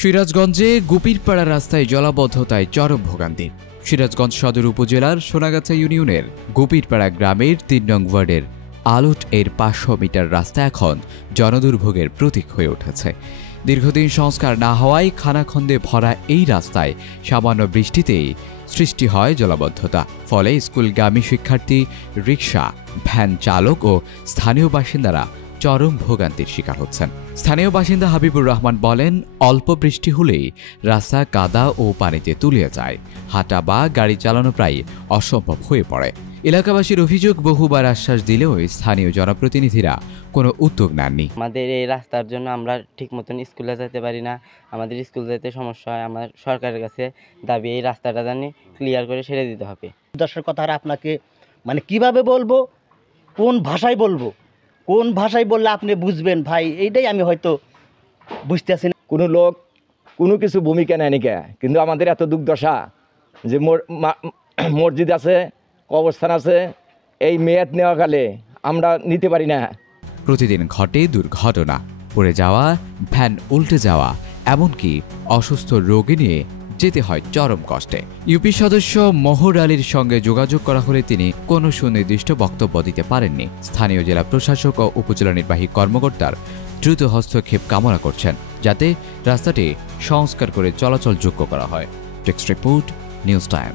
সিরাজগঞ্জে গুপিরপাড়া রাস্তায় জলাবদ্ধতায় চরম ভোগান্তি। সিরাজগঞ্জ সদর উপজেলার সোনাগাছা ইউনিয়নের গুপিরপাড়া গ্রামের ৩ নং ওয়ার্ডের আলুট এর ৫০০ মিটার রাস্তা এখন জনদুর্ভোগের প্রতীক হয়ে উঠেছে। দীর্ঘদিন সংস্কার না হওয়ায় খানাখন্দে ভরা এই রাস্তায় সামান্য বৃষ্টিতেই সৃষ্টি হয় জলাবদ্ধতা। ফলে স্কুলগামী শিক্ষার্থী, রিকশা, ভ্যান চালক ও স্থানীয় বাসিন্দারা চরম ভোগান্তির শিকার হচ্ছেন। স্থানীয় বাসিন্দা হাবিবুর রহমান বলেন, অল্প বৃষ্টি হলেই রাস্তা কাদা ও পানিতে তলিয়ে যায়। হাঁটা বা গাড়ি চালানো প্রায় অসম্ভব হয়ে পড়ে। এলাকাবাসীর অভিযোগ, বহুবার আশ্বাস দিলেও স্থানীয় জনপ্রতিনিধিরা কোনো উদ্যোগ নেননি। আমাদের এই রাস্তার জন্য আমরা ঠিক মতন স্কুলে যেতে পারি না। আমাদের স্কুল যেতে সমস্যা হয়। আমার সরকারের কাছে দাবি, এই রাস্তাটা জানি ক্লিয়ার করে ছেড়ে দিতে হবে। দর্শক কথা আপনাকে কিভাবে বলবো, কোন ভাষায় বলবো, কোন ভাষায় বললে আপনি বুঝবেন ভাই, এইটাই আমি হয়তো বুঝতে আসি না। কোনো লোক কোনো কিছু ভূমিকা নেয়নি কে, কিন্তু আমাদের এত দুর্দশা যে মসজিদ আছে, কবরস্থান আছে, এই মেয়াদ নেওয়া কালে আমরা নিতে পারি না। প্রতিদিন ঘটে দুর্ঘটনা, পড়ে যাওয়া, ভ্যান উল্টে যাওয়া, এমনকি অসুস্থ রোগী নিয়ে যেতে হয় চরম কষ্টে। ইউপি সদস্য মোহর আলীর সঙ্গে যোগাযোগ করা হলে তিনি কোনো সুনির্দিষ্ট বক্তব্য দিতে পারেননি। স্থানীয় জেলা প্রশাসক ও উপজেলা নির্বাহী কর্মকর্তার দ্রুত হস্তক্ষেপ কামনা করছেন, যাতে রাস্তাটি সংস্কার করে চলাচলযোগ্য করা হয়। Text report, news time.